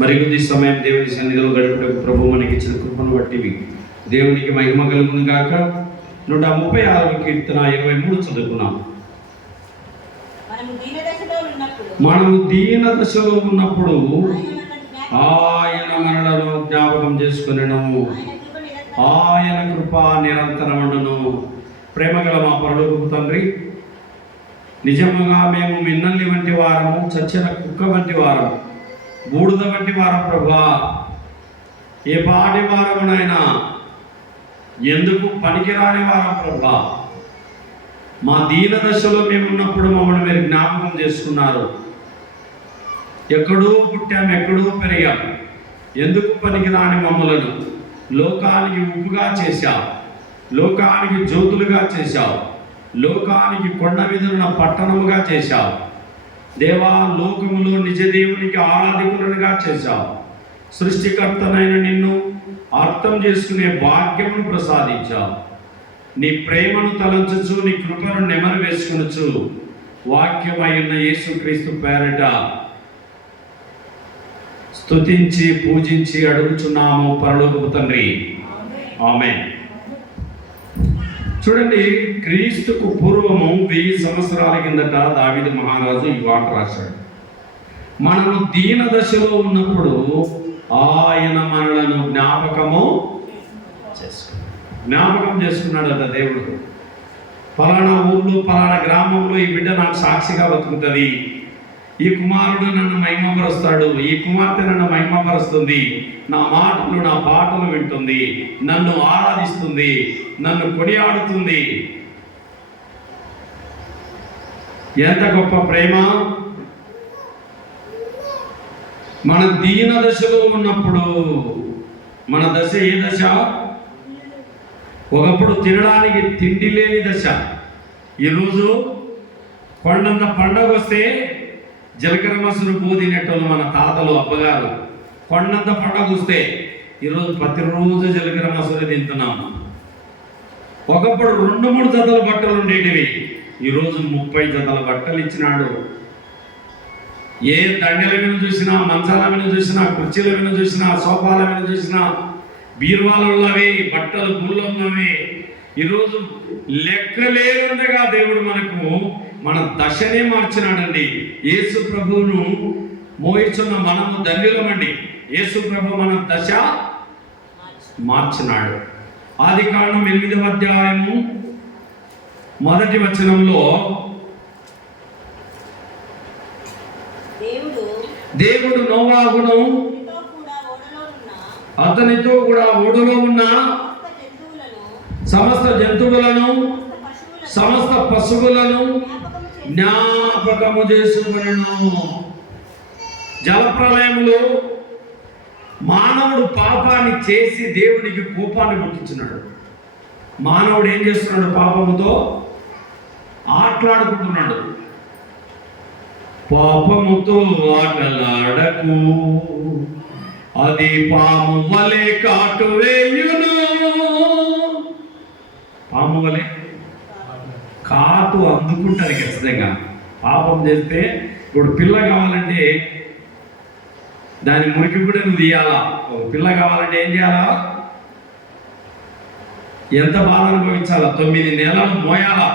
మరి కొద్ది సమయం దేవుని సన్నిధిలో గడుపుటకు ప్రభు మనకి ఇచ్చిన కృపను బట్టి దేవునికి మహిమ కలుగును గాక. 136వ కీర్తన 23 చదువుకున్నాం. మనము దీన దశలో ఉన్నప్పుడు ఆయన మనలను జ్ఞాపకం చేసుకునేను, ఆయన కృప నిరంతరముండును. ప్రేమగల మా పరలోకపు తండ్రి, నిజముగా మేము మిన్నల్ని వంటి వారము, చచ్చిన కుక్క వంటి వారము, బూడిద వంటి వారం ప్రభువా. ఏ పాటి వారమునైనా ఎందుకు పనికిరాని వారం ప్రభువా. మా దీన దశలో మేము ఉన్నప్పుడు మమ్మల్ని మీరు జ్ఞాపకం చేసుకున్నారు. ఎక్కడో పుట్టాం, ఎక్కడో పెరిగాం. ఎందుకు పనికిరాని మమ్మలను లోకానికి ఉప్పుగా చేశావు, లోకానికి జ్యోతులుగా చేశావు, లోకానికి కొండ మీద ఉన్న పట్టణముగా చేశావు. దేవా, లోకములో నిజ దేవునికి ఆరాధకులుగా చేశావు. సృష్టికర్తనైన నిన్ను అర్థం చేసుకునే భాగ్యమును ప్రసాదించావు. నీ ప్రేమను తలంచుచు, నీ కృపను నెమరు వేసుకునొచ్చు వాక్యమైన యేసుక్రీస్తు పేరట స్తుతించి పూజించి అడుగుచున్నాము పరలోకపు తండ్రి, ఆమేన్. చూడండి, క్రీస్తుకు పూర్వము 1000 సంవత్సరాల కిందట దావీదు మహారాజు ఈ మాట రాశాడు. మనము దీన దశలో ఉన్నప్పుడు ఆయన మనలను జ్ఞాపకం చేసుకున్నాడట దేవుడు. ఫలానా ఊర్లో, ఫలానా గ్రామంలో ఈ బిడ్డ నాకు సాక్షిగా బతుకుతుంది, ఈ కుమారుడు నన్ను మహిమపరుస్తాడు, ఈ కుమార్తె నన్ను మహిమపరుస్తుంది, నా మాటలు నా పాటలు వింటుంది, నన్ను ఆరాధిస్తుంది, నన్ను కొనియాడుతుంది. ఎంత గొప్ప ప్రేమ! మన దీన దశలో ఉన్నప్పుడు, మన దశ ఏ దశ? ఒకప్పుడు తినడానికి తిండి లేని దశ. ఈరోజు కొండంత పండగ వస్తే జీలకర్ర మసులు పోదినట్టు మన తాతలు అబ్బగారు. కొండంత పండగ వస్తే ఈరోజు ప్రతిరోజు జీలకర్ర మసులు తింటున్నాము. ఒకప్పుడు 2-3 జతల బట్టలు ఉండేటివి, ఈరోజు 30 జతల బట్టలు ఇచ్చినాడు. ఏ దండల మీద చూసినా, మంచాల మీద చూసినా, కుర్చీల మీద చూసినా, సోఫాల మీద చూసినా, బీరువాలవి బట్టలు గుళ్ళున్నవి. ఈరోజు లెక్కలేనంతగా దేవుడు మనకు మన దశనే మార్చినాడండి. యేసు ప్రభువును మోయిచున్న మనము ధన్యులమండి. యేసు ప్రభు మన దశ మార్చినాడు. ఆదికాండం 8వ అధ్యాయము 1వ వచనంలో దేవుడు నోవాహును అతనితో కూడా ఓడలో ఉన్న సమస్త జంతువులను, సమస్త పశువులను జ్ఞాపకము చేసుకొనెను. జలప్రలయంలో మానవుడు పాపాన్ని చేసి దేవునికి కోపాన్ని పుట్టించున్నాడు. మానవుడు ఏం చేస్తున్నాడు? పాపముతో ఆటలాడుకుంటున్నాడు. పాపముతో ఆటలాడకు, అది పాము వలె కాటు వేయును. పాము వలె కాటు అందుకుంటారు ఖచ్చితంగా. పాపం చేస్తే ఇప్పుడు పిల్ల కావాలంటే దాని మురికి కూడా నువ్వు తీయాలా. ఒక పిల్ల కావాలంటే ఏం చేయాలా? ఎంత బాధ అనుభవించాలా? 9 నెలలు మోయాలా.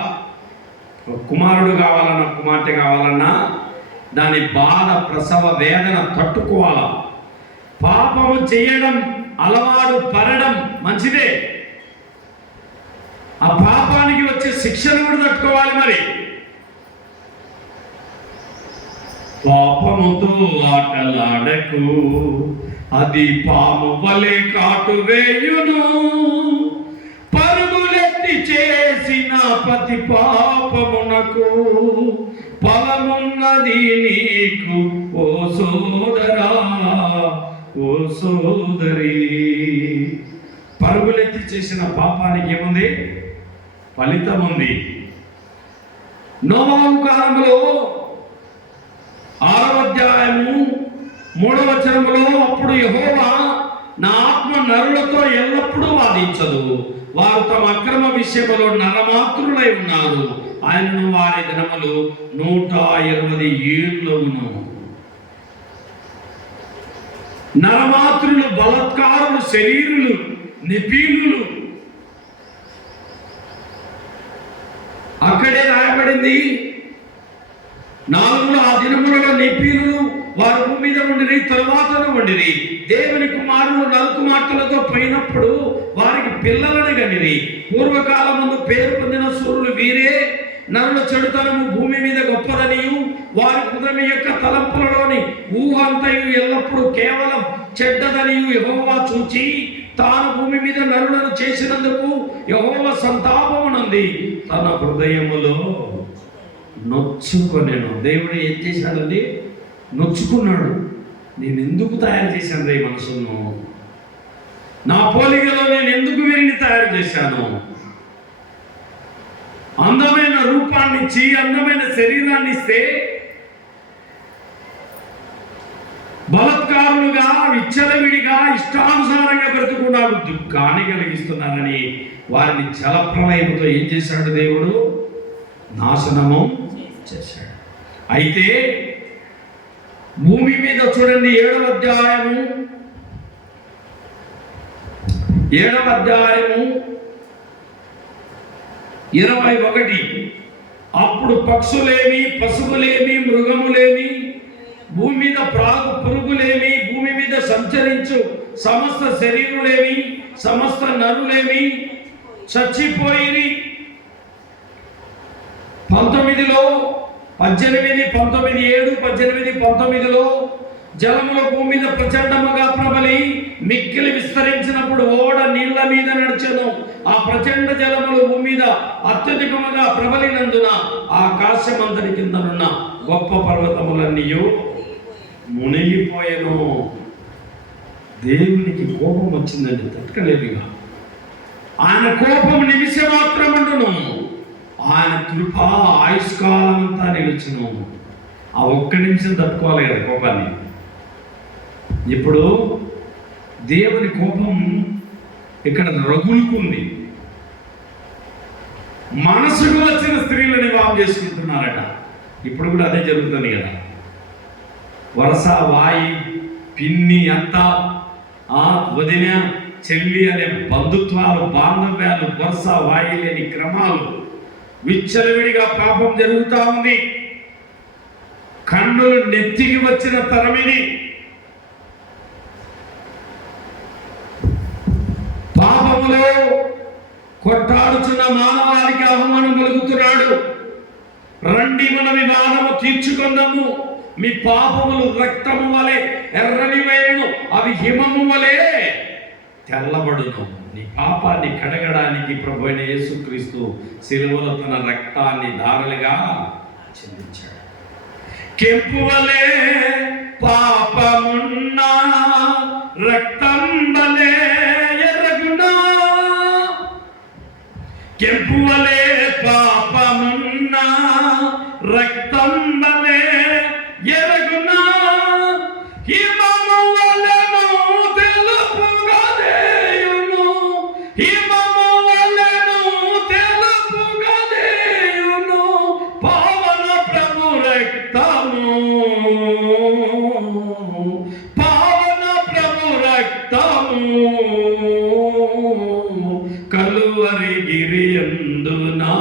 ఒక కుమారుడు కావాలన్నా, కుమార్తె కావాలన్నా దాని బాధ, ప్రసవ వేదన తట్టుకోవాలా. పాపము చేయడం, అలవాటు పడడం మంచిదే. ఆ పాపానికి వచ్చే శిక్షను కూడా తట్టుకోవాలి. మరి పాపముతో ఆటలాడకు, అది పాము వలె కాటు వేయును. పరుగులెత్తి చేసిన ప్రతి పాపమునకు ఫలమున్నది నీకు, ఓ సోదరా, ఓ సోదరి. పరుగులెత్తి చేసిన పాపానికి ఏముంది? ఫలితం ఉంది. నోవాహు కాలంలో 6వ అధ్యాయము 3వ వచనంలో, అప్పుడు యెహోవా నా ఆత్మ నరులతో ఎల్లప్పుడూ వాదించదు, వారు తమ అక్రమ విషయములో నరమాత్రులై ఉన్నారు, ఆయనను వారి దినములు 120 ఏళ్ళును. నరమాతృలు, బలత్కారులు, శరీరులు, నిపీనులు. అక్కడే రాయబడింది, నాలుగులో ఆ దినములలో నిపీనులు వారి భూమి మీద ఉండిరి, తరువాతను ఉండిరి. దేవుని కుమారులు నలుగు మాటలతో పోయినప్పుడు వారికి పిల్లలను కనిరి. పూర్వకాలమందు పేరు పొందిన సూర్యులు వీరే. నరుల చెడుతనము భూమి మీద గొప్పదనియు, వారి హృదయం యొక్క తలంపులలోని ఊహ అంతయు ఎల్లప్పుడూ కేవలం చెడ్డదనియు యెహోవా చూచి తాను భూమి మీద నరులను చేసినందుకు యెహోవా సంతాపమునంది తన హృదయములో నొచ్చుకొనెను. దేవుడు ఏం చేశాడండి? నొచ్చుకున్నాడు. నేను ఎందుకు తయారు చేశాను ఈ మనసును? నా పోలికలో నేను ఎందుకు వీరిని తయారు చేశాను? అందమైన రూపాన్ని ఇచ్చి, అందమైన శరీరాన్ని ఇస్తే బలత్కారులుగా, విచ్చలవిడిగా, ఇష్టానుసారంగా బ్రతుకున్నా దుఃఖాన్ని కలిగిస్తున్నారని వారిని జలప్రలయంతో ఏం చేశాడు? దేవుడు నాశనము చేశాడు. అయితే భూమి మీద చూడండి, 7వ అధ్యాయము 21. అప్పుడు పక్షులేమి, పశువులేమి, మృగములేమి, భూమి మీద ప్రాగు పురుగులేమి, భూమి మీద సంచరించు సమస్త శరీరులేమి, సమస్త నరులేమి చచ్చిపోయిరి. 19లో 18, 19, 7, 18, 19లో జలముల భూమి మీద ప్రచండముగా ప్రబలి మిక్కిలి విస్తరించినప్పుడు ఓడ నీళ్ల మీద నడిచెను. ఆ ప్రచండ జలములు భూమి మీద అత్యధికముగా ప్రబలినందున ఆకాశమంతటి కిందనున్న గొప్ప పర్వతములన్నీ మునిగిపోయెను. దేవునికి కోపం వచ్చిందండి, తట్టుకలేదుగా. ఆయన కోపం నిమిషం మాత్రముండును, ఆయన కృప ఆయుష్కాలం అంతా నిలుచును. ఆ ఒక్క నిమిషం తట్టుకోవాలి కదా కోపాన్ని. ఇప్పుడు దేవుని కోపం ఇక్కడ రగులుకుంది. మనసుకు వచ్చిన స్త్రీలను వివాహం చేసుకుంటున్నారట. ఇప్పుడు కూడా అదే జరుగుతుంది కదా. వరస, వాయి, పిన్ని, అత్త, వదిన, చెల్లి అనే బంధుత్వాలు, బాంధవ్యాలు, వరస వాయి లేని క్రమాలు విచ్చలవిడిగా పాపం జరుగుతూ ఉంది. కన్నులు నెత్తికి వచ్చిన తరమిని పాపములో కొట్టాడుచున్న మానవాళికి అవమానం కలుగుతున్నాడు. రండి మన వివాదము తీర్చుకుందాము. మీ పాపములు రక్తము వలె ఎర్రని వేయును, అవి హిమము వలె తెల్లబడును. నీ పాపాన్ని కడగడానికి ప్రభువైన యేసుక్రీస్తు శిలువలో తన రక్తాన్ని ధారలుగా చెందించాడు. కెంపు వలె పాపమున్నా రక్తం వలె ఎర్రగునా, కెంపు వలె పాపమున్నా రక్తం వలె ఎర్రగునా, హిమము వలెను తెలుపుగా దేయును, హిమము వలెను తెలుపుగా దేయును పావన ప్రభు రక్తము, పావన ప్రభు రక్తము. కలువరి గిరియందునా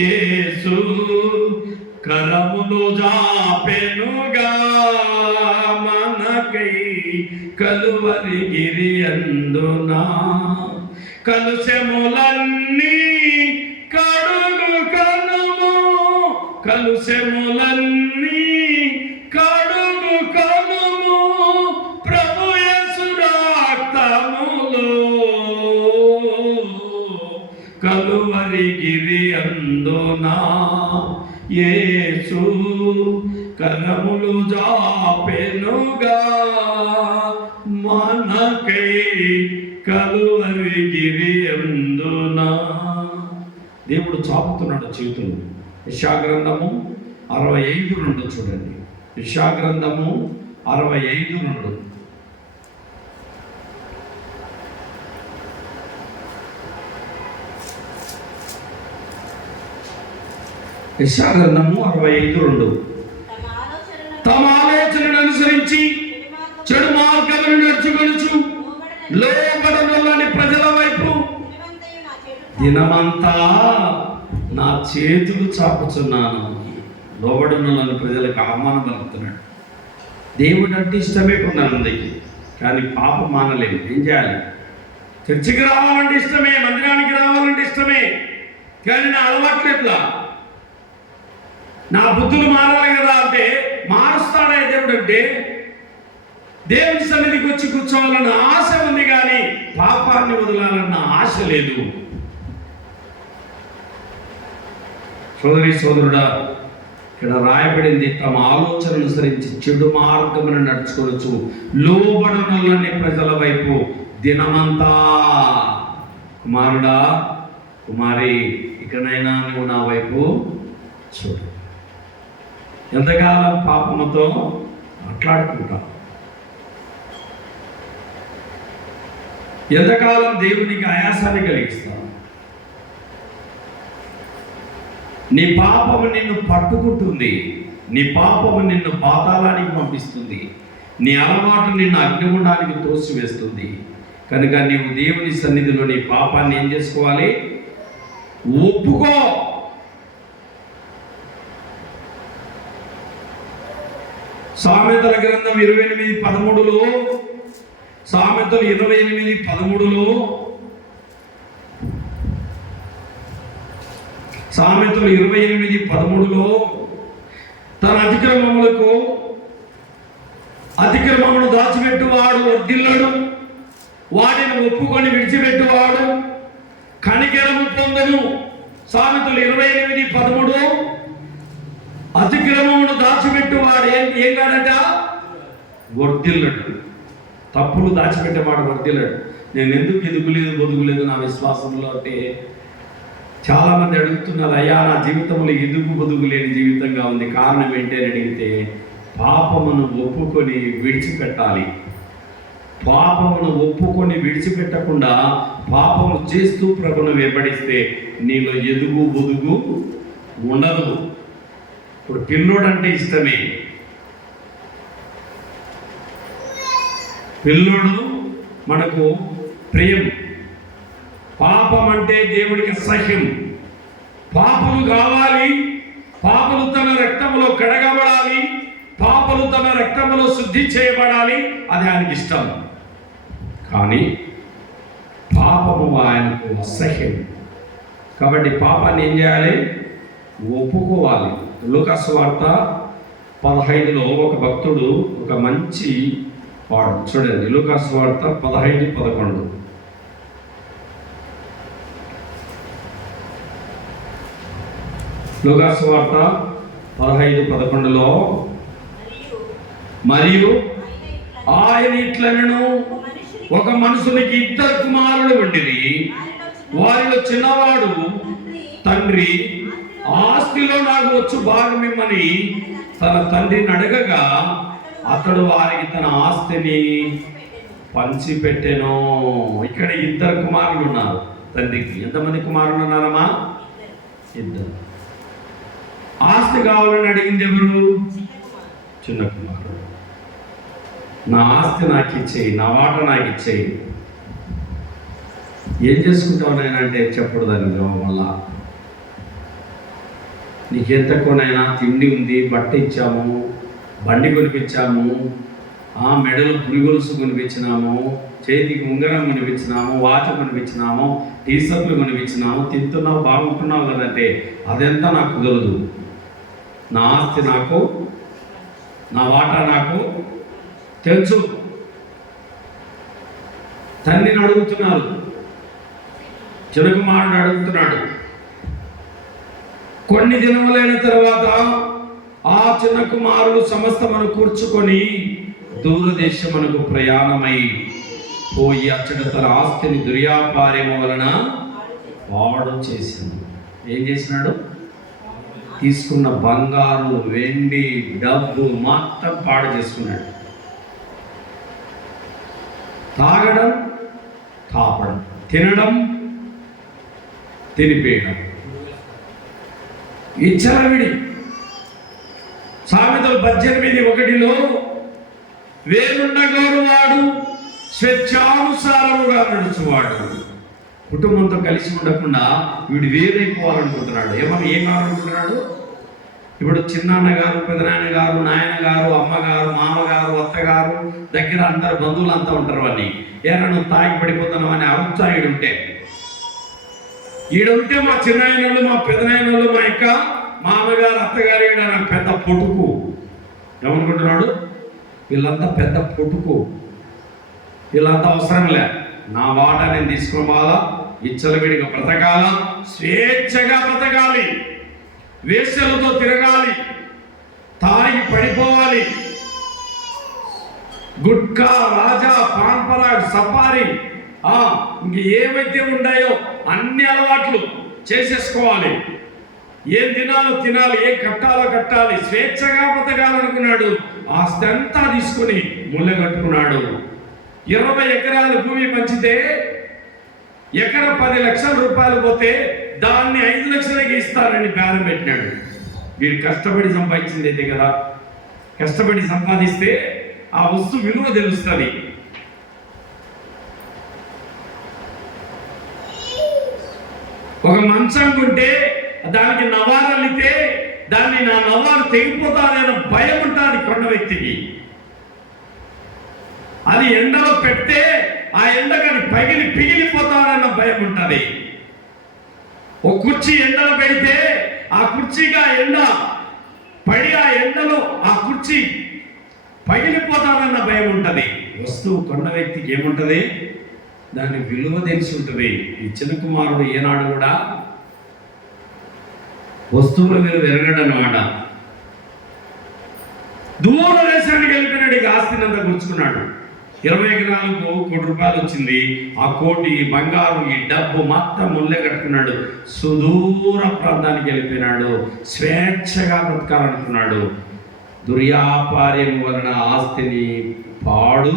యేసు కరములు జాపెనుగా మనకై, కలువరి గిరియందునా కలుషములన్నీ కడుగు కనుము, కలుషములన్నీ కడుగు కనుము ప్రభు యేసు రక్తములో. కలువరి గిరియందునా యేసు కరములు జాపెనుగా మనకై, కలువరి గిరియందునా. దేవుడు చాపుతున్నాడు చేతులు. యెషయా-గ్రంథము 65:2 చూడండి. యెషయా-గ్రంథము 65:2. యెషయా-గ్రంథము 65:2. తమ ఆలోచనను అనుసరించి చెడు మార్గములను దినమంతా నా చేతులు చాపుచున్నాను. లోబడిన ప్రజలకు ఆహ్వానం పలుకుతున్నాడు. దేవుడు అంటే ఇష్టమే కొంతమందికి, కానీ పాపం మానలేదు. ఏం చేయాలి? చర్చికి రావాలంటే ఇష్టమే, మందిరానికి రావాలంటే ఇష్టమే, కానీ నా అలవాట్లు ఎట్లా? నా బుద్ధులు మారాలి కదా అంటే మారుస్తాడే దేవుడు. అంటే దేవుని సన్నిధికి వచ్చి కూర్చోవాలన్న ఆశ ఉంది, కానీ పాపాన్ని వదలాలన్న ఆశ లేదు. సోదరి సోదరుడా, ఇక్కడ రాయబడింది, తమ ఆలోచన అనుసరించి చెడు మార్గమును నడుచుకోవచ్చు లోబడనొల్లని ప్రజల వైపు దినమంతా. కుమారుడా, కుమారి, ఇకనైనా నువ్వు నా వైపు చూడు. ఎంతకాలం పాపముతో మాట్లాడుకుంటావు? ఎంతకాలం దేవునికి ఆయాసాన్ని కలిగిస్తావు? నీ పాపము నిన్ను పట్టుకుంటుంది, నీ పాపము నిన్ను పాతాళానికి పంపిస్తుంది, నీ అలవాటు నిన్ను అగ్నిగుండానికి తోసివేస్తుంది. కనుక నీవు దేవుని సన్నిధిలో నీ పాపాన్ని ఏం చేసుకోవాలి? ఒప్పుకో. సామెతల గ్రంథం 28:13లో, సామెతలు 28:13లో, సామెతలు 28:13లో తన అతిక్రమమును దాచిపెట్టువాడు వర్ధిల్లడు, వాటిని ఒప్పుకొని విడిచిపెట్టువాడు కనికరము పొందను. సామెతలు 28:13. అతిక్రమమును దాచిపెట్టువాడు ఏం కాడట? వర్ధిల్లడు. తప్పులు దాచిపెట్టేవాడు వర్ధిల్లడు. నేను ఎందుకు ఎదుగులేదు బొదుగులేదు నా విశ్వాసంలో అంటే చాలామంది అడుగుతున్నారు, అయ్యా నా జీవితంలో ఎదుగు బొదుగు లేని జీవితంగా ఉంది, కారణం ఏంటి అని అడిగితే పాపమును ఒప్పుకొని విడిచిపెట్టాలి. పాపమును ఒప్పుకొని విడిచిపెట్టకుండా పాపము చేస్తూ ప్రభును వెంబడిస్తే నీలో ఎదుగు బొదుగు ఉండదు. ఇప్పుడు పిల్లోడు అంటే ఇష్టమే, పిల్లోడు మనకు ప్రియం. పాపం అంటే దేవుడికి అసహ్యం. పాపలు కావాలి, పాపలు తన రక్తంలో కడగబడాలి, పాపలు తన రక్తంలో శుద్ధి చేయబడాలి, అది ఆయనకి ఇష్టం. కానీ పాపము ఆయనకు అసహ్యం. కాబట్టి పాపాన్ని ఏం చేయాలి? ఒప్పుకోవాలి. లూకాసు వార్త 15లో ఒక భక్తుడు ఒక మంచి వాడు, చూడండి లూకాసు వార్త 15:11. లూకాసు వార్త 15:11లో, మరియు ఆయన ఇట్లనెను, ఒక మనుషునికి 2 కుమారులు ఉండిరి. వారిలో చిన్నవాడు తండ్రి, ఆస్తిలో నాకు వచ్చు భాగమిమ్మని తన తండ్రిని అడగగా అతడు వారికి తన ఆస్తిని పంచిపెట్టెను. ఇక్కడ 2 కుమారులు ఉన్నారు తండ్రికి. ఎంతమంది కుమారులు ఉన్నారమ్మా? 2. ఆస్తి కావాలని అడిగింది ఎవరు? చిన్న కుమారుడు. నా ఆస్తి నాకు ఇచ్చేయి, నా వాట నాకు ఇచ్చేయి. ఏం చేసుకుంటావు నాయన అంటే చెప్పడు దాని వల్ల. నీకేం తక్కువనైనా తిండి ఉంది, బట్ట ఇచ్చాము, బండి కొనిపించాము, మెడలో పులిగొలుసు కొనిపించినాము, చేతికి ఉంగరం కొనిపించినాము, వాచ్ కొనిపించినాము, టీషర్ట్లు కొనిపించినాము, తింటున్నావు, బాగుంటున్నావు కదంటే అదంతా నాకు కుదరదు. నా ఆస్తి నాకు, నా వాటా నాకు తెలుసు. తండ్రిని అడుగుతున్నారు, చిన్న కుమారుడు అడుగుతున్నాడు. కొన్ని దినములైన తర్వాత ఆ చిన్న కుమారుడు సమస్తమును కూర్చుకొని దూరదేశమునకు ప్రయాణమై పోయి అచ్చట తన ఆస్తిని దుర్వ్యాపారము వలన పాడు చేసింది. ఏం చేసినాడు? తీసుకున్న బంగారు, వెండి, డబ్బు మొత్తం పాడు చేసుకున్నాడు. తాగడం, తాపడం, తినడం, తినిపేయడం, ఇచ్చలవిడి. సామెతలు 18:1లో, వేరుండగోరువాడు స్వేచ్ఛానుసారముగా నడుచువాడు కుటుంబంతో కలిసి ఉండకుండా వీడు వేరైపోవాలనుకుంటున్నాడు. ఏం కావాలనుకుంటున్నాడు? ఇప్పుడు చిన్నాన్న గారు, పెదనాన్న గారు, నాయన గారు, అమ్మగారు, మామగారు, అత్తగారు దగ్గర అందరు బంధువులు అంతా ఉంటారు. అని ఏరా నువ్వు తాగి పడిపోతున్నావు అని అరుచా ఈడుంటే మా చిన్నాయనలు, మా పెదనాయనలు, మా యొక్క మామగారు, అత్తగారు ఈడ నాకు పెద్ద పొటుకు. ఏమనుకుంటున్నాడు? వీళ్ళంతా పెద్ద పొటుకు, వీళ్ళంతా అవసరం లే, నా వాటా నేను తీసుకోవాలా, విచ్చలవిడిగా బ్రతకాల, స్వేచ్ఛగా బ్రతకాలి, వేశ్యలతో తిరగాలి, తాగి పడిపోవాలి, గుట్కా, రాజా, పాన్ పరాగ్, సఫారీ, ఇంక ఏవైతే ఉన్నాయో అన్ని అలవాట్లు చేసేసుకోవాలి, ఏం తినాలో తినాలి, ఏం కట్టాలో కట్టాలి, స్వేచ్ఛగా బ్రతకాలనుకున్నాడు. ఆస్తి అంతా తీసుకుని ముళ్ళ కట్టుకున్నాడు. 20 ఎకరాల భూమి పంచితే ఎకర 10 లక్షల రూపాయలు పోతే దాన్ని 5 లక్షలకి ఇస్తారని బేరం పెట్టినాడు. వీడు కష్టపడి సంపాదించింది అయితే కదా, కష్టపడి సంపాదిస్తే ఆ వస్తువు విలువ తెలుస్తుంది. ఒక మంచం కొంటే దానికి నవారలితే దాన్ని నా నవారు తెగిపోతానన్న భయం ఉంటుంది కొండ వ్యక్తికి. అది ఎండలో పెడితే ఆ ఎండ కానీ పిగిలిపోతానన్న భయం ఉంటుంది. ఒక కుర్చీ ఎండలో పెడితే ఆ కుర్చీగా ఎండ పడి ఆ ఎండలో ఆ కుర్చీ పగిలిపోతానన్న భయం ఉంటుంది. వస్తువు కొన్న వ్యక్తికి ఏముంటుంది? దాని విలువ తెలిసి ఉంటుంది. ఈ చిన్న కుమారుడు ఏనాడు కూడా వస్తువుల విలువ ఎరగడనమాట. దూర దేశానికి వెళ్ళిపోయినాడు. ఇక ఆస్తినంతా గుర్చుకున్నాడు. 20 ఎకరాలకు ₹1 కోటి వచ్చింది. ఆ కోటి బంగారు, ఈ డబ్బు మొత్తం ముల్లె కట్టుకున్నాడు. సుదూర ప్రాంతానికి వెళ్ళిపోయినాడు. స్వేచ్ఛగా బ్రతకాలనుకున్నాడు. దుర్యాపార్యం వలన ఆస్తిని పాడు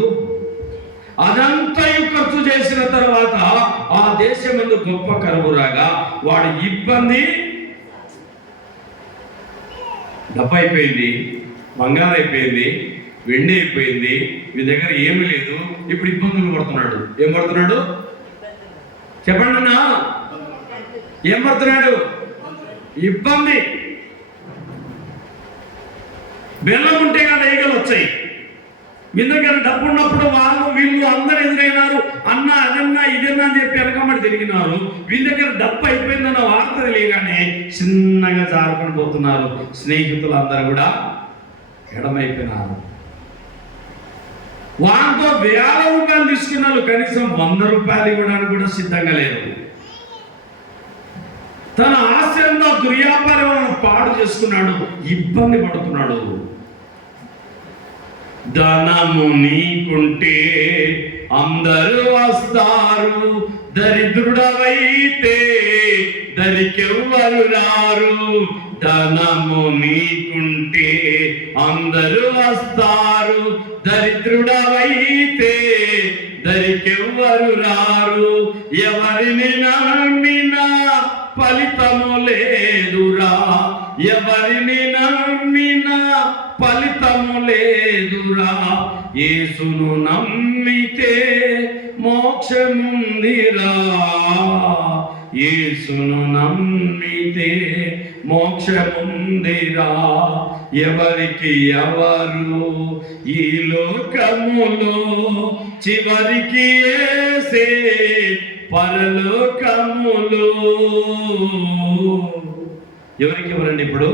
అదంతా ఖర్చు చేసిన తర్వాత ఆ దేశం ముందు గొప్ప కరువు రాగా వాడి ఇబ్బంది డబ్బు అయిపోయింది, బంగారు అయిపోయింది, వెండి అయిపోయింది, మీ దగ్గర ఏమీ లేదు. ఇప్పుడు ఇబ్బందులు పడుతున్నాడు. ఏం పడుతున్నాడు చెప్పండి అన్నా? ఏం పడుతున్నాడు? ఇబ్బంది. బెల్లం ఉంటే కదా ఈగలు వచ్చాయి. మీ దగ్గర డబ్బు ఉన్నప్పుడు వాళ్ళు వీళ్ళు అందరు ఎదురైనారు. అన్న అదన్నా ఇదన్నా అని చెప్పి వెనకమ్మడి తిరిగినారు. వీళ్ళ దగ్గర డబ్బు అయిపోయిందన్న వార్త తెలియగానే చిన్నగా జారుకొని పోతున్నారు. స్నేహితులు అందరూ కూడా ఎడమైపోయినారు. వాళ్ళతో ₹1,000 తీసుకున్నారు. కనీసం ₹100 ఇవ్వడానికి కూడా సిద్ధంగా లేదు. తన ఆశయంలో దుర్యాపారం పాడు చేసుకున్నాడు. ఇబ్బంది పడుతున్నాడు. ధనము నీకుంటే అందరూ వస్తారు, దరిద్రుడవైతే దరికెవ్వరు రారు. ధనము నీకుంటే అందరూ వస్తారు, దరిద్రుడవైతే దరికెవ్వరు రారు. ఎవరిని నమ్మినా ఫలితము లేదురా, ఎవరిని నమ్మినా ఫలితము లేదురా. యేసును నమ్మితే మోక్షముందిరా, యేసును నమ్మితే మోక్షముందిరా. ఎవరికి ఎవరు ఈ లోకములో చివరికి యేసే పరలోకములో. ఎవరికి ఎవరండి? ఇప్పుడు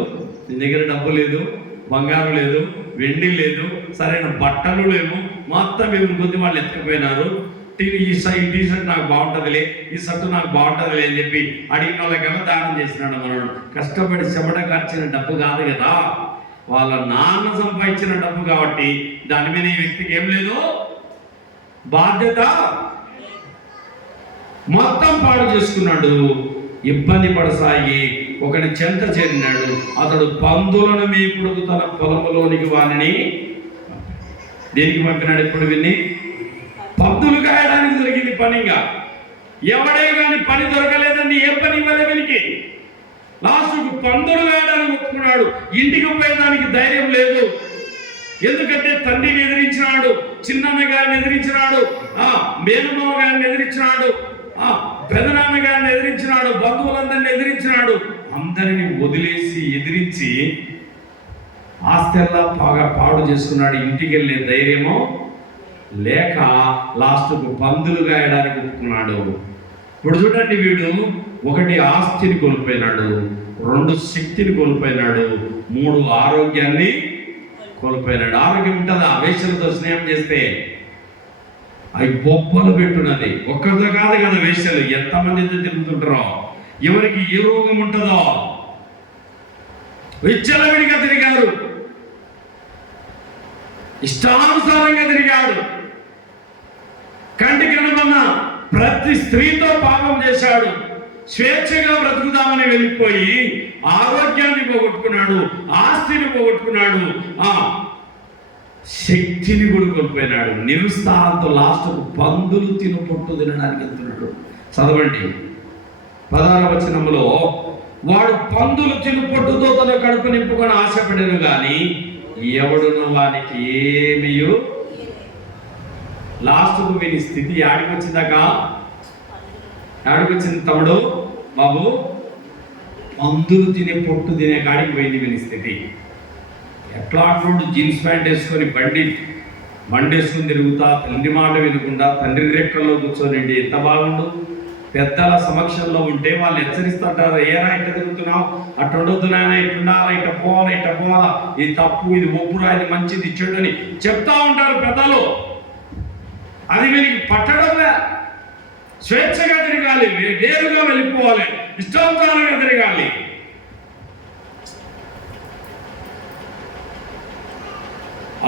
నీ దగ్గర డబ్బు లేదు, బంగారం లేదు, వెండి లేదు, సరైన బట్టలు లేవు, మొత్తం ఎవరి కొద్ది వాళ్ళు ఎత్తుకుపోయినారు. ఈ టీషర్ట్ నాకు బాగుంటుందిలే, ఈ షర్టు నాకు బాగుంటుందిలే అని చెప్పి అడిగిన వాళ్ళకల్లా దానం చేసినాడు. మనోడు కష్టపడి చెమట ఖర్చిన డబ్బు కాదు కదా, వాళ్ళ నాన్న సంపాదించిన డబ్బు కాబట్టి దాని మీద ఈ వ్యక్తికి ఏం లేదు బాధ్యత. మొత్తం పాడు చేసుకున్నాడు. ఇబ్బంది పడసాగి ఒకటి చెంత చేరినాడు. అతడు పందులను మేపుడుకు తన పొలములోనికి వారిని దేనికి పంపినాడు? ఇప్పుడు విన్ని పందులు కాయడానికి దొరికింది పనిగా. ఎవడే కానీ పని దొరకలేదండి, ఏ పని ఇవ్వలే వీనికి. లాస్ట్కు పందులు కాయడానికి ఒప్పుకున్నాడు. ఇంటికి పోయేదానికి ధైర్యం లేదు. ఎందుకంటే తండ్రిని ఎదిరించినాడు, చిన్నన్న గారిని ఎదిరించినాడు, మేనమావ గారిని ఎదిరించినాడు, పెదనాన్నగారిని ఎదిరించినాడు, బంధువులందరినీ ఎదిరించినాడు. అందరినీ వదిలేసి ఎదిరించి ఆస్తిల్లా బాగా పాడు చేసుకున్నాడు. ఇంటికి వెళ్ళే ధైర్యమో లేక లాస్ట్కు పందులు గాయడానికి ఒప్పుకున్నాడు. ఇప్పుడు చూడండి, వీడు 1 ఆస్తిని కోల్పోయినాడు, 2 శక్తిని కోల్పోయినాడు, 3 ఆరోగ్యాన్ని కోల్పోయినాడు. ఆరోగ్యం ఉంటుందా? వేశ్యలతో స్నేహం చేస్తే అవి బొబ్బలు పెట్టున్నది. ఒక్కరితో కాదు కదా వేశ్యలు, ఎంతమందితో తిరుగుతుంటారో, ఎవరికి ఏ రోగం ఉంటుందో విచ్చలవిడిగా తిరిగారు, ఇష్టానుసారంగా తిరిగాడు. కంటికి కనబడిన ప్రతి స్త్రీతో పాపం చేశాడు. స్వేచ్ఛగా బ్రతుకుదామని వెళ్ళిపోయి ఆరోగ్యాన్ని పోగొట్టుకున్నాడు, ఆస్తిని పోగొట్టుకున్నాడు, శక్తిని కూడా కోల్పోయినాడు. నిరుత్సాహంతో లాస్ట్కు పందులు పొట్టు తినడానికి వెళ్తున్నాడు. చదవండి 16వ వచనంలో, వాడు పందులు పొట్టుతో తన కడుపు నింపుకొని ఆశపడను గాని ఎవడును వానికి ఏమీ. లాస్ట్కు వీని స్థితి ఆడికొచ్చిందాక, ఆడికొచ్చింది తమ్ముడు బాబు, పందులు పొట్టు తినే కాడికి పోయింది వీని స్థితి. ఎట్లా అంటున్నాడు? జీన్స్ ప్యాంట్ వేసుకొని బండి వేసుకొని తిరుగుతా, తండ్రి మాట వినకుండా తండ్రి రెక్కల్లో కూర్చొని ఎంత బాగుండు. పెద్దల సమక్షంలో ఉంటే వాళ్ళు హెచ్చరిస్తుంటారు, ఏరా ఇట్ట తిరుగుతున్నావు, అట్ట ఉండొద్దు నాయన, ఇట్టుండాలా, ఇట్ట పోవాలా, ఇట్ట పోవాలా, ఇది తప్పు, ఇది ఒప్పురా, ఇది మంచిది, చెడు అని చెప్తా ఉంటారు పెద్దలు. అది వీరికి పట్టడంలే. స్వేచ్ఛగా తిరగాలి, వేరుగా వెళ్ళిపోవాలి, ఇష్టానుసారంగా తిరగాలి.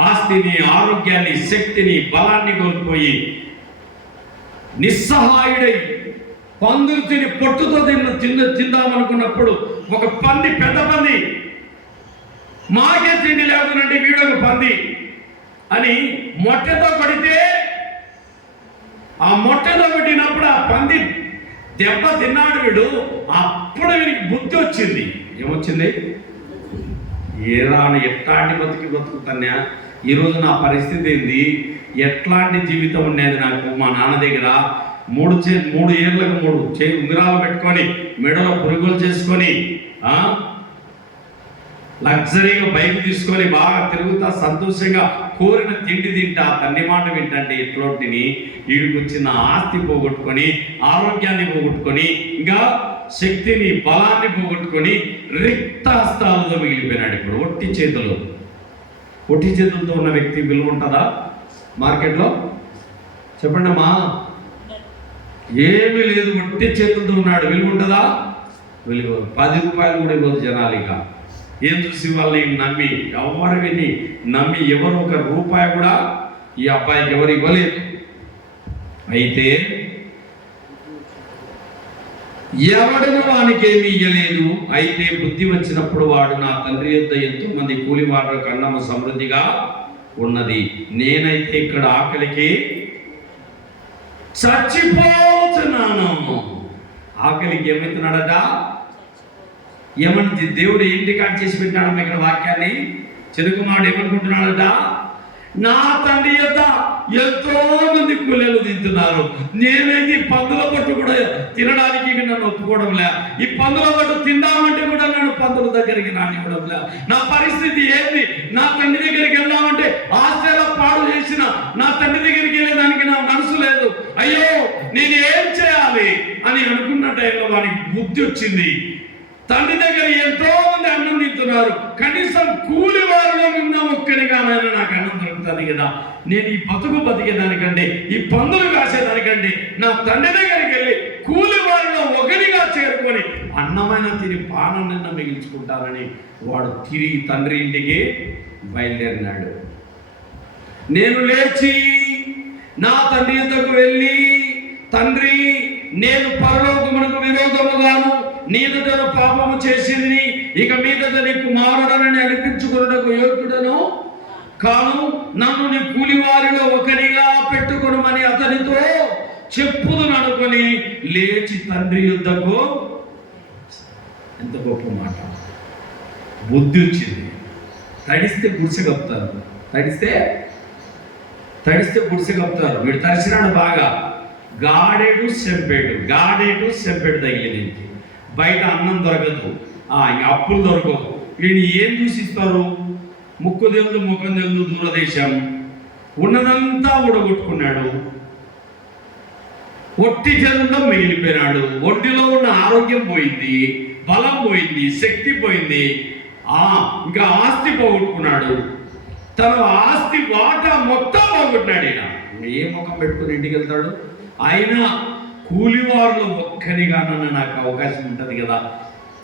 ఆస్తిని, ఆరోగ్యాన్ని, శక్తిని, బలాన్ని కోల్పోయి నిస్సహాయుడై పందులు పొట్టుతో తిందామనుకున్నప్పుడు ఒక పంది, పెద్ద పంది, మాకే తిండి లేకునంటే వీడొక పంది అని మొట్టతో కొడితే, ఆ మొట్టతో కొట్టినప్పుడు ఆ పంది దెబ్బ తిన్నాడు వీడు. అప్పుడు వీడికి బుద్ధి వచ్చింది. ఏమొచ్చింది? ఏరాను ఎట్లాంటి బతుకుతాన్యా, ఈరోజు నా పరిస్థితి ఏంది, ఎట్లాంటి జీవితం ఉండేది నాకు. మా నాన్న దగ్గర 3 ఏళ్ళకు 3 ఉంగరాలు పెట్టుకొని, మెడలో పురుగులు చేసుకొని, లగ్జరీగా బైక్ తీసుకొని బాగా తిరుగుతా, సంతోషంగా కోరిన తిండి తింటా, తండ్రి మాట వింటంటే ఎట్లోంటిని వీడికి వచ్చిన ఆస్తి పోగొట్టుకొని, ఆరోగ్యాన్ని పోగొట్టుకొని, ఇంకా శక్తిని, బలాన్ని పోగొట్టుకొని రిక్త హస్తాలతో మిగిలిపోయినాడు. ఇప్పుడు ఒట్టి చేతులతో ఉన్న వ్యక్తి విలువ ఉంటుందా మార్కెట్లో? చెప్పండి అమ్మా. ఏమీ లేదు, ఒట్టి చేతులతో ఉన్నాడు, విలువ ఉంటుందా? విలువ 10 రూపాయలు కూడా ఇవ్వదు జనాలు. ఇక ఏం చూసి వాళ్ళని నమ్మి, ఎవరిని నమ్మి ఎవరు 1 రూపాయి కూడా ఈ అబ్బాయికి ఎవరు ఇవ్వలేదు. అయితే ఎవడను వానికి ఏమి ఇయ్యలేదు. అయితే బుద్ధి వచ్చినప్పుడు వాడు, నా తండ్రి యొద్ద ఎంతో మంది కూలివాడు కన్నము సమృద్ధిగా ఉన్నది, నేనైతే ఇక్కడ ఆకలికి చచ్చిపోతున్నాను. ఆకలికి ఏమవుతున్నాడట? ఏమని దేవుడు ఏంటి కాట్ చేసి పెట్టినాడు ఇక్కడ వాక్యాన్ని? చెరుకుమాడు ఏమనుకుంటున్నాడట? నా తండ్రి యొద్ద ఎంతో మంది కూలీలు తింటున్నారు, నేనైతే పందుల పట్టు కూడా తినడానికి నన్ను ఒప్పుకోవడం లే, ఈ పందుల పట్టు తిందామంటే కూడా నన్ను పందుల దగ్గరికి రానివ్వడం లే. నా పరిస్థితి ఏంది? నా తండ్రి దగ్గరికి వెళ్దామంటే ఆస్ట్రేలియా పాడు చేసిన నా తండ్రి దగ్గరికి వెళ్ళేదానికి నా మనసు లేదు. అయ్యో నేను ఏం చేయాలి అని అనుకున్న టైంలో వానికి బుద్ధి వచ్చింది. తండ్రి దగ్గర ఎంతో మంది అన్నం తింటున్నారు, కనీసం కూలి వారిలో ఉన్న ఒక్కరిగానైనా నాకు అన్నం దొరుకుతుంది కదా, నేను ఈ బతికేదానికంటే, ఈ పందులు కాసేదానికంటే నా తండ్రి దగ్గరికి వెళ్ళి కూలి వారిలో ఒకరిగా చేరుకొని అన్నమైన తిని పానాన్ని మిగిల్చుకుంటానని వాడు తిరిగి తండ్రి ఇంటికి బయలుదేరినాడు. నేను లేచి నా తండ్రి యొద్దకు వెళ్ళి, తండ్రి, నేను పరలోకమునకు విరోధముగాను నీ ఎదుట పాపము చేసింది, ఇక మీదట నీ కుమారుడనని అనిపించుకున్నకు యోగ్యుడను కాను, నన్ను నీ కూలివారిలో ఒకరిగా పెట్టుకొనమని అతనితో చెప్పుదును అనుకొని లేచి తండ్రి యొద్దకు. ఎంత గొప్ప మాట! బుద్ధి వచ్చింది. తడిస్తే గుడిసె కప్పుతారు, తడిస్తే గుడిసె కప్పుతారు. వీడు తడిసినాడు బాగా, గాడేటు సెంపేడు తగిలింది. బయట అన్నం దొరకదు, ఇంక అప్పులు దొరకవు. వీళ్ళు ఏం చూసి ఇస్తారు? ముక్కు తెలుదు ముఖం తెలుదు దూరదేశం. ఉన్నదంతా ఊడగొట్టుకున్నాడు, ఒట్టి జనంలో మిగిలిపోయినాడు. ఒంటిలో ఉన్న ఆరోగ్యం పోయింది, బలం పోయింది, శక్తి పోయింది, ఇంకా ఆస్తి పోగొట్టుకున్నాడు. తన ఆస్తి వాటా మొత్తం పోగొట్టినాడు. ఏ ముఖం పెట్టుకుని ఇంటికి వెళ్తాడు? అయినా కూలివారులో ఒక్కరిగానన్నా నాకు అవకాశం ఉంటుంది కదా,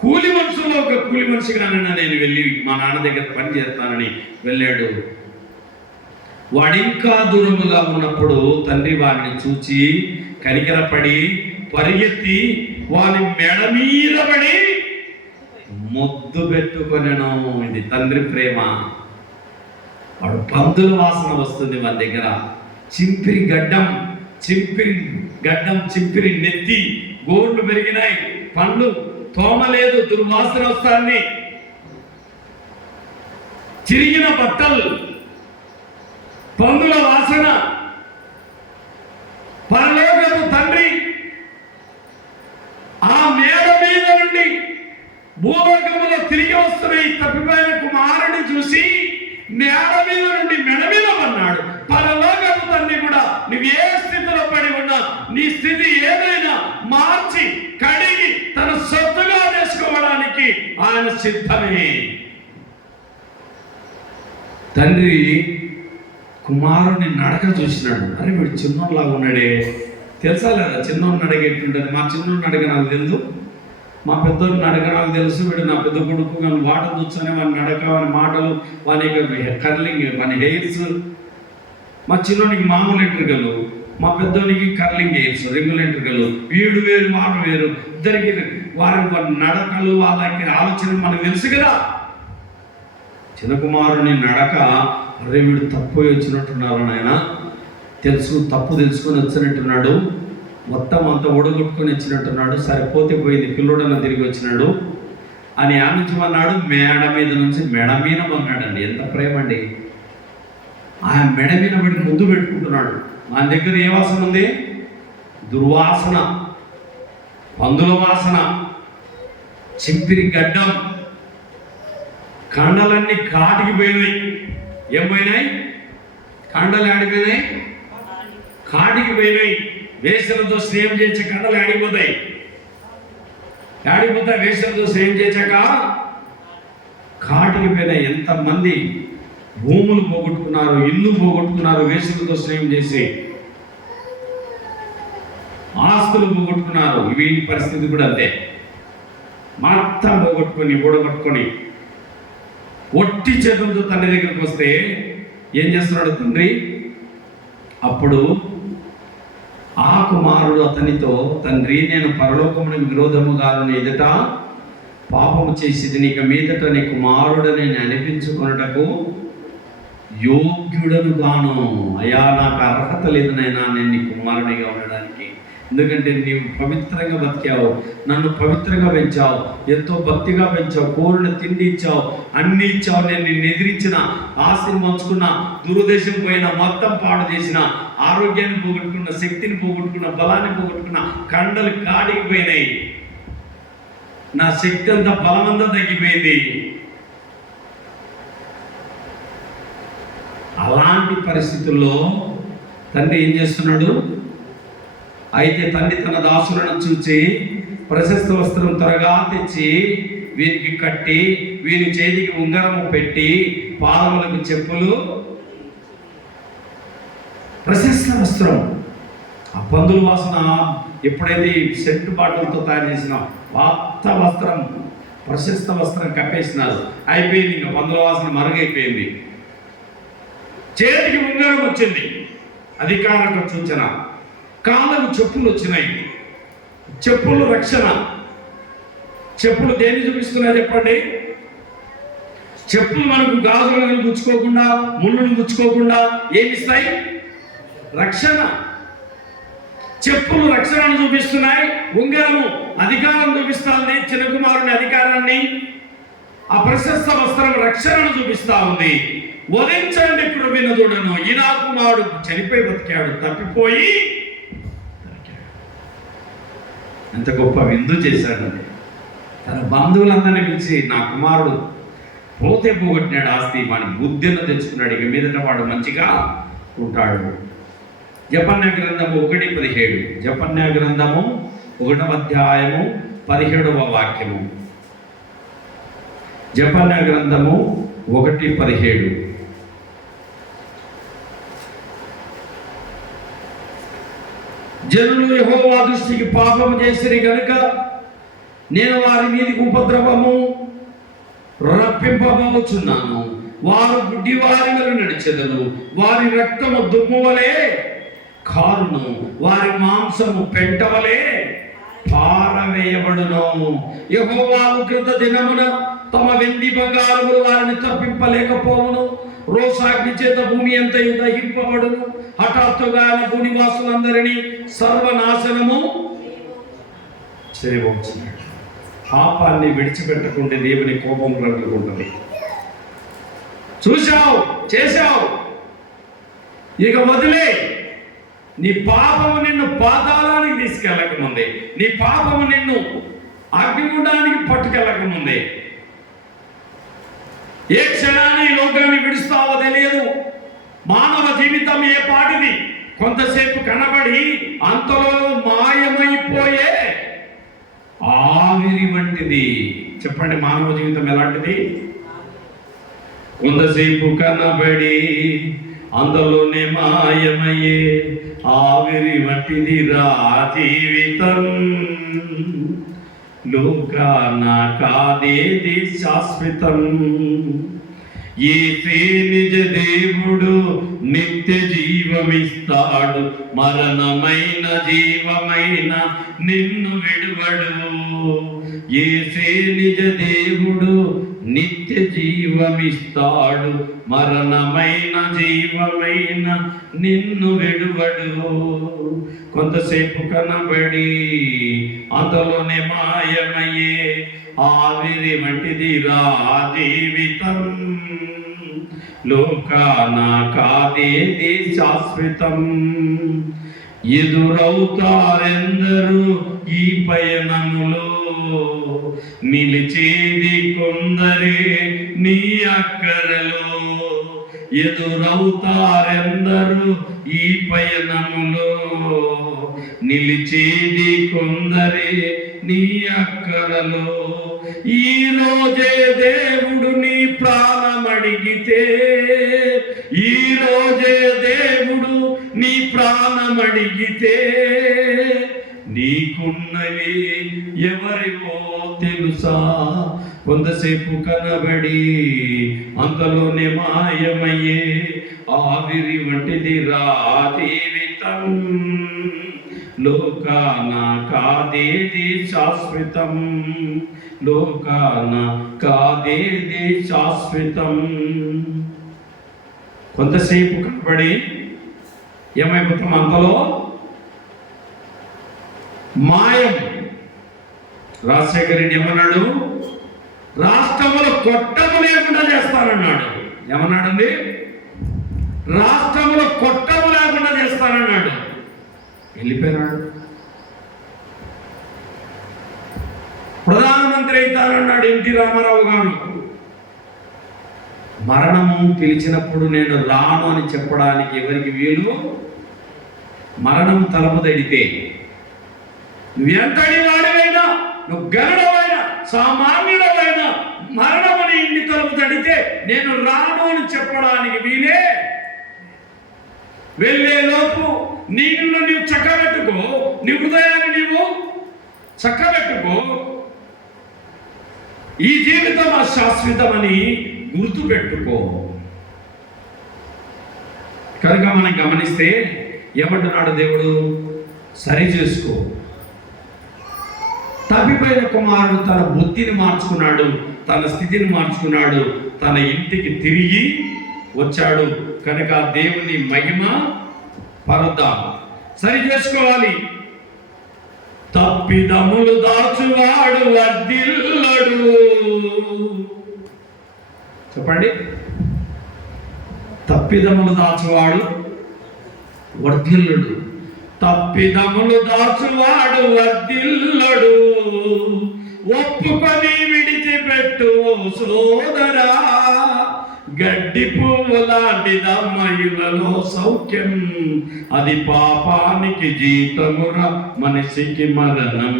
కూలి మనుషుల్లో ఒక కూలి మనిషిగానన్నా నేను వెళ్ళి మా నాన్న దగ్గర పని చేస్తానని వెళ్ళాడు. వాడింకా దూరముగా ఉన్నప్పుడు తండ్రి వారిని చూచి కనికరపడి పరిగెత్తి వాని మెడ మీద పడి ముద్దు పెట్టుకొనెను. ఇది తండ్రి ప్రేమ. వాడు పందుల వాసన వస్తుంది మన దగ్గర. చింపిరి గడ్డం, చింపిరి నెత్తి, గోర్లు పెరిగినాయి, పండ్లు తోమలేదు, దుర్వాసన వస్తాన్ని, చిరిగిన బట్టలు, పందుల వాసన. పరలోకపు తండ్రి ఆ మేడ మీద నుండి భూలోకములో తిరిగి వస్తున్న ఈ తప్పిపోయిన కుమారుని చూసి మేడ మీద నుండి మెడ మీద పన్నాడు. పరలోకపు తండ్రి కూడా నువ్వు ఏ స్థితిలో పడి ఉన్నా నీ స్థితి ఏదైనా మార్చి కడిగి తన సొత్తుగా చేసుకోవడానికి ఆయన సిద్ధమే. తండ్రి కుమారుని నడక చూసినాడు. అరే వీడు చిన్నోళ్ళలాగా ఉన్నాడే, తెలుసా లేదా? చిన్నోడిని నడక ఎట్లుంటుంది? మా చిన్నోడిని నడక నాకు తెలుసు, మా పెద్దోడిని నడక నాకు తెలుసు. వీడు నా పెద్ద కొడుకు, కానీ వాట కూర్చొని వాని నడక, వాని మాటలు, వాని కర్లింగ్, వాని హెయిర్స్. మా చిన్నోడికి మామూలు ఎంట్రుకలు, మా పెద్దోనికి కర్లింగ్ హెయిర్స్, రింగుల ఎంట్రుకలు. వీడు వేరు వాడు వేరు, ఇద్దరికి వారి నడకలు, వాళ్ళకి ఆలోచనలు మనకు తెలుసు కదా. చిన్న కుమారుని నడక, అరే వీడు తప్పు వచ్చినట్టున్నారు నాయన, తప్పు తెలుసుకొని వచ్చినట్టున్నాడు, మొత్తం అంతా ఓడగొట్టుకొని వచ్చినట్టున్నాడు, సరిపోతే పోయింది, పిల్లోడన్న తిరిగి వచ్చినాడు అని ఆలోచించమన్నాడు. మేడ మీద నుంచి మెడ మీద అన్నాడండి. ఎంత ప్రేమ అండి! ఆయన మెడ మీద పడి ముందు పెట్టుకుంటున్నాడు. మన దగ్గర ఏ వాసన ఉంది? దుర్వాసన, పందుల వాసన, చింపిరి గడ్డం, కండలన్నీ కాటికి పోయినాయి. ఏం పోయినాయి? కండలు ఆడిపోయినాయి, కాటికి పోయినాయి. వేసలతో స్నేహం చేసే కండలు ఆడిపోతాయి. వేసలతో స్నేహం చేశాక కాటికి పోయినాయి. ఎంతమంది భూములు పోగొట్టుకున్నారు, ఇల్లు పోగొట్టుకున్నారు, వేసలతో స్నేహం చేసి ఆస్తులు పోగొట్టుకున్నారు. వీటి పరిస్థితి కూడా అంతే. మొత్తం ఓడగొట్టుకొని ఒట్టి చేతులతో తండ్రి దగ్గరికి వస్తే ఏం చేస్తున్నాడు తండ్రి? అప్పుడు ఆ కుమారుడు అతనితో, తండ్రి నేను పరలోకమునకు విరోధముగాను ఎదుట పాపము చేసేది, నీకు మీదట నీ కుమారుడని నేను అనిపించుకొనుటకు యోగ్యుడను గాను. అయ్యా నాకు అర్హత లేదు నైనా నేను నీ కుమారునిగా ఉండడానికి. ఎందుకంటే నీవు పవిత్రంగా బతికావు, నన్ను పవిత్రంగా పెంచావు, ఎంతో భక్తిగా పెంచావు, కోరిన తిండి ఇచ్చావు, అన్ని ఇచ్చావు. నేను నిన్ను ఎదిరించిన, ఆస్తిని పంచుకున్న, దురుదేశం పోయిన, మొత్తం పాడు చేసిన, ఆరోగ్యాన్ని పోగొట్టుకున్న, శక్తిని పోగొట్టుకున్న, బలాన్ని పోగొట్టుకున్న, కండలు కాడికి పోయినాయి, నా శక్తి అంతా బలమంతా తగ్గిపోయింది. అలాంటి పరిస్థితుల్లో తండ్రి ఏం చేస్తున్నాడు? అయితే తండ్రి తన దాసులను చూచి ప్రశస్త వస్త్రం త్వరగా తెచ్చి వీరికి కట్టి, వీరి చేతికి ఉంగరము పెట్టి, పాదములకు చెప్పులు. ప్రశస్త వస్త్రం, ఆ పందుల వాసన ఎప్పుడైతే సెంటు బాటలతో తయారు చేసిన పాత వస్త్రం, ప్రశస్త వస్త్రం కప్పేసినారు. అయిపోయింది, ఇంకా పందుల వాసన మరుగైపోయింది. చేతికి ఉంగరం వచ్చింది, అధికారక సూచన. కాళ్ళకు చెప్పులు వచ్చినాయి, చెప్పులు రక్షణ. చెప్పులు దేన్ని చూపిస్తున్నాయి చెప్పండి? చెప్పులు మనకు గాజులను గుచ్చుకోకుండా, ముళ్ళను గుచ్చుకోకుండా ఏమిస్తాయి? రక్షణ. చెప్పులు రక్షణను చూపిస్తున్నాయి, ఉంగరము అధికారం చూపిస్తుంది, చిన్న కుమారుని అధికారాన్ని. ఆ ప్రశస్త వస్త్రం రక్షణను చూపిస్తా ఉంది. వధించండి కృమినదుడను, ఈ నా కుమారుడు చనిపోయి బతికాడు, తప్పిపోయి ఎంత గొప్ప విందు చేశాడండి. తన బంధువులందరినీ పిలిచి, నా కుమారుడు పోతే పోగొట్టినాడు ఆస్తి, వాడి బుద్ధిని తెచ్చుకున్నాడు, ఇక మీదట వాడు మంచిగా ఉంటాడు. జపన్య గ్రంథము 1:17. జపన్య గ్రంథము 1వ అధ్యాయము 17వ వాక్యము. జపన్య గ్రంథము 1:17. జనులు యెహోవా దృష్టికి పాపము చేసిరి గనుక నేను వారి మీదకి ఉపద్రవము రప్పింపబోచున్నాను. వారు గుడ్డివారి వలె నడిచెదరు, వారి రక్తము దుమ్ము వలె కారును, వారి మాంసము పెంట వలె పారవేయబడును. యెహోవా ఉగ్రత దినమున తమ వెండి బంగారములు వారిని తప్పింపలేకపోవును. రోషాగ్ని చేత భూమి అంతయు దహింపబడును. హఠాత్తుగా భూనివాసులందరినీ సర్వనాశనము చేయవచ్చున్నాడు. పాపాన్ని విడిచిపెట్టకుండా దేవుని కోపం రగులుకుంటుంది. చూశావు, చేశావు, ఇక వదిలే. నీ పాపము నిన్ను పాతాళానికి తీసుకెళ్ళకముందే, నీ పాపము నిన్ను అగ్నిగుండానికి పట్టుకెళ్ళకముందే, ఏ క్షణాన్ని ఈ లోకాన్ని విడుస్తావో తెలియదు. మానవ జీవితం ఏ పాటిది, కొంతసేపు కనబడి అంతలో మాయమైపోయే ఆవిరి వంటిది. చెప్పండి, మానవ జీవితం ఎలాంటిది? కొంతసేపు కనబడి అందులోనే మాయమయ్యే ఆవిరి వంటిది రా జీవితం. లోకాన కాదేది శాశ్వతం. యేసే నిజ దేవుడు నిత్య జీవమిస్తాడు, మరణమైన జీవమైన నిన్ను విడువడు. యేసే నిజ దేవుడు నిత్య జీవమిస్తాడు, మరణమైన జీవమైన నిన్ను విడువడు. కొంతసేపు కనబడి అంతలోనే మాయమయ్యే ఆవిరి వంటిది రా జీవితం. లోకాన కాదేది శాశ్వతం. ఎదురవుతారెందరూ ఈ పయనములో, నిలిచేది కొందరే నీ అక్కరలో. ఎదురవుతారెందరూ ఈ పయనములో, నిలిచేది కొందరే నీ అక్కరలో. ఈ రోజే దేవుడు నీ ప్రాణమడిగితే, ఈ రోజే దేవుడు నీ ప్రాణమడిగితే, నీకున్నవి ఎవరివో తెలుసా? కొంతసేపు కనబడి అంతలోనే మాయమయ్యే ఆవిరి వంటిది రా జీవితం. లోకాన కాదేది శాశ్వతం. లోకాన కాదేది శాశ్వతం. కొంతసేపు కనబడి ఏమైపోతాం? అంతలో మాయం. రాజశేఖర రెడ్డి ఏమన్నాడు? రాష్ట్రములు కొట్టము లేకుండా చేస్తానన్నాడు. ఏమన్నాడండి? రాష్ట్రములు కొట్టము లేకుండా చేస్తానన్నాడు. వెళ్ళిపోయినాడు. ప్రధానమంత్రి అవుతానన్నాడు ఎన్టీ రామారావు గారు. మరణము పిలిచినప్పుడు నేను రాను అని చెప్పడానికి ఎవరికి వీలు? మరణం తలుపు తడితే, నువ్వు ఎంతటి వాడివైనా, నువ్వు గరుడవైనా, సామాన్యుడవైనా, మరణమని ఇంటి తలుపు తడితే నేను రాను అని చెప్పడానికి వీలే. వెళ్ళే లోపు నిన్ను నీవు చక్కబెట్టుకో, నీ హృదయాన్ని నీవు చక్కబెట్టుకో. ఈ జీవితం అశాశ్వతమని గుర్తుపెట్టుకో. కనుక మనం గమనిస్తే ఏమంటున్నాడు దేవుడు? సరి చేసుకో. తప్పిపోయిన కుమారుడు తన బుద్ధిని మార్చుకున్నాడు, తన స్థితిని మార్చుకున్నాడు, తన ఇంటికి తిరిగి వచ్చాడు. కనుక దేవుని మహిమ పరుద్దాం, సరి చేసుకోవాలి. తప్పిదములు దాచువాడు వర్ధిల్లడు. చెప్పండి, తప్పిదములు దాచువాడు వర్ధిల్లుడు. తప్పిదములు దాచువాడు వర్ధిల్లడు, ఒప్పుకొని విడిచిపెట్టు సోదరా. గడ్డి పువ్వు లాంటిదమ్మ ఇళ్ళలో సౌఖ్యం, అది పాపానికి జీతమురా మనిషికి మరణం.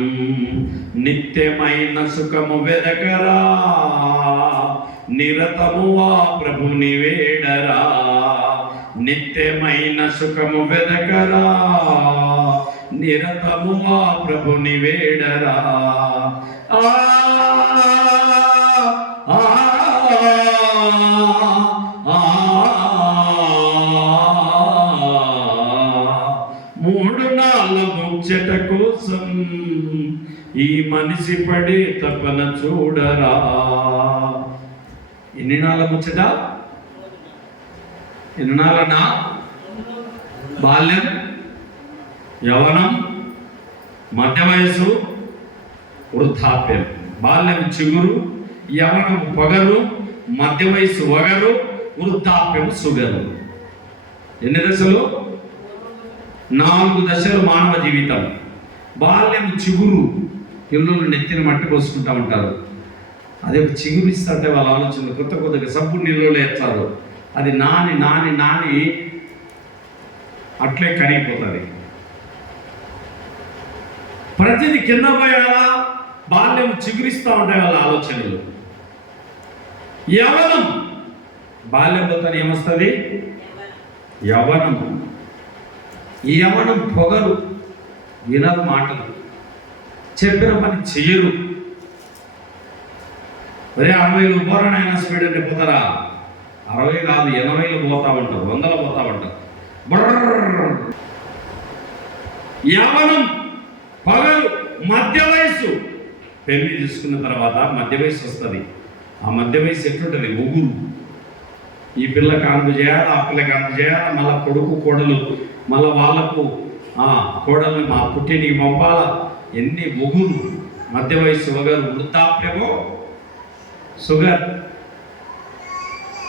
నిత్యమైన సుఖము వెదకరా, నిరతము ఆ ప్రభుని వేడరా. నిత్యమైన సుఖము వెదకరా, నిరతము ఆ ప్రభుని వేడరా. మూడు నాళ్ళ ముచ్చట కోసం ఈ మనిషి పడే తపన చూడరా. ఎన్ని నాళ్ళ ముచ్చట? ఎన్ని నాళ్ళనా? బాల్యం, యవనం, మధ్య వయసు, వృద్ధాప్యం. బాల్యం చిగురు, యవనం పొగరు, మధ్య వయసు వగరు, వృద్ధాప్యం సుగరు. ఎన్ని దశలు? 4 దశలు మానవ జీవితం. బాల్యం చిగురు, పిల్లలు నెత్తిన మట్టి పోసుకుంటా ఉంటారు. అదే చిగురు ఇస్తుంటే వాళ్ళ ఆలోచనలు కొత్తగా సబ్బు నీళ్ళలో వేస్తారు. అది నాని నాని నాని అట్లే కరిగిపోతుంది. ప్రతిది కింద పోయాలా, బాల్యం చిగురిస్తూ ఉంటాయి వాళ్ళ ఆలోచనలు. యవనం, బాల్యం పోతాను ఏమొస్తుంది? యవనం. ఈ యవనం పొగరు, వినరు మాటలు, చెప్పిన పని చెయ్యరు. అరే 60 పోరానైనా స్పీడ్ అంటే పోతారా? 60 కాదు 80 పోతా ఉంటారు, 100 పోతా ఉంటారు. యవనం, పొగరు, మధ్య వయస్సు. పెళ్లి చేసుకున్న తర్వాత మధ్య వయసు వస్తుంది. ఆ మధ్య వయసు ఎట్లుంటుంది? ఒగురు. ఈ పిల్ల కాన్పు చేయాలి, ఆ పిల్ల కాన్పు చేయాలి, మళ్ళీ కొడుకు కోడలు, మళ్ళీ వాళ్ళకు కోడల్ని మా పుట్టినికి పంపాల. ఎన్ని ఒగురు, మధ్య వయస్సు ఒగరు. వృద్ధాప్యమో షుగర్,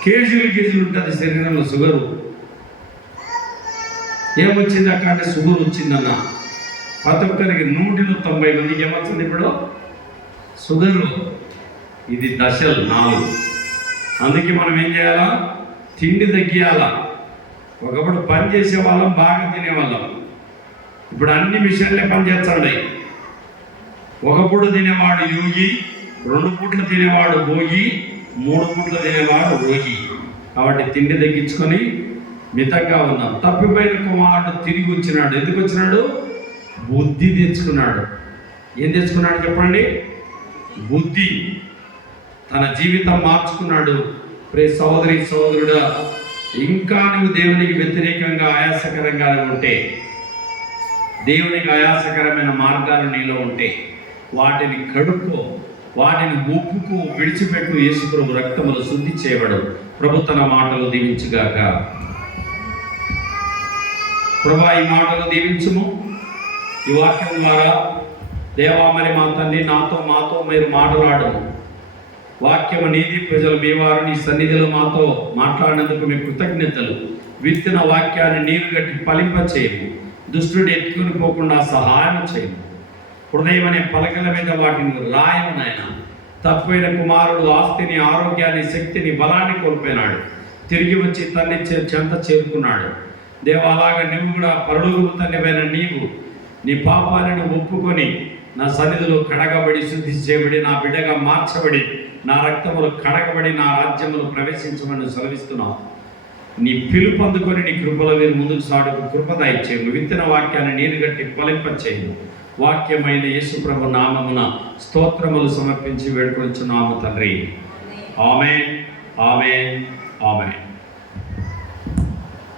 కేజీలు ఉంటుంది శరీరంలో షుగరు. ఏమొచ్చింది అక్కడ అంటే షుగర్ వచ్చిందన్న. ప్రతి ఒక్కరికి 190 మందికి ఏమొచ్చింది ఇప్పుడు? షుగరు. ఇది దశలు 4. అందుకే మనం ఏం చేయాలా? తిండి తగ్గియాలా. ఒకప్పుడు పని చేసే వాళ్ళం, బాగా తినేవాళ్ళం. ఇప్పుడు అన్ని మిషన్లే పని చేస్తాయి. ఒకప్పుడు తినేవాడు యోగి, 2 పూట్లు తినేవాడు భోగి, 3 పూట్లు తినేవాడు రోగి. కాబట్టి తిండి తగ్గించుకొని మితంగా ఉన్నాం. తప్పిపోయిన కుమారుడు తిరిగి వచ్చినాడు. ఎందుకు వచ్చినాడు? బుద్ధి తెచ్చుకున్నాడు. ఏం తెచ్చుకున్నాడు చెప్పండి? బుద్ధి. తన జీవితం మార్చుకున్నాడు. ప్రియ సహోదరి సహోదరుడా, ఇంకా నువ్వు దేవునికి వ్యతిరేకంగా ఆయాసకరంగానే ఉంటే, దేవునికి ఆయాసకరమైన మార్గాలు నీలో ఉంటే వాటిని కడుక్కో, వాటిని ఒప్పుకు, విడిచిపెట్టు. యేసు ప్రభు రక్తములు శుద్ధి చేయబడు. ప్రభు తన మాటలు దీవించుగాక. ప్రభా, ఈ మాటలు దీవించుము. ఈ వాక్యం ద్వారా దేవా, మరి మా తండ్రి మాతో మీరు మాట్లాడము. వాక్యము నీది, ప్రజలు మీ వారు నీ సన్నిధిలో మాతో మాట్లాడినందుకు మీ కృతజ్ఞతలు. విత్తిన వాక్యాన్ని నీరు గట్టి ఫలింప చేయము. దుష్టుడు ఎత్తుకుని పోకుండా సహాయం చేయము. హృదయం అనే పలకల మీద వాటిని రాయము నాయన. తప్పిపోయిన కుమారుడు ఆస్తిని, ఆరోగ్యాన్ని, శక్తిని, బలాన్ని కోల్పోయినాడు. తిరిగి వచ్చి తల్లి చెంత చేరుకున్నాడు. దేవా, అలాగా నువ్వు కూడా పరలోకపు తండ్రివైన నీవు నీ పాపాలను ఒప్పుకొని నా సన్నిధిలో కడగబడి, శుద్ధి చేయబడి, నా బిడ్డగా మార్చబడి, నా రక్తములు కడగబడి, నా రాజ్యములు ప్రవేశించమని సెలవిస్తున్నావు. నీ పిలుపు అందుకొని నీ కృపలో మీరు ముందుకు సాడుకు కృపద ఇచ్చేయము. విత్తన వాక్యాన్ని నీరు గట్టి ఫలింపచేయము. వాక్యమైన యేసు ప్రభు నామమున స్తోత్రములు సమర్పించి వేడుకొంచున్నాము తండ్రి. ఆమేన్, ఆమేన్, ఆమేన్.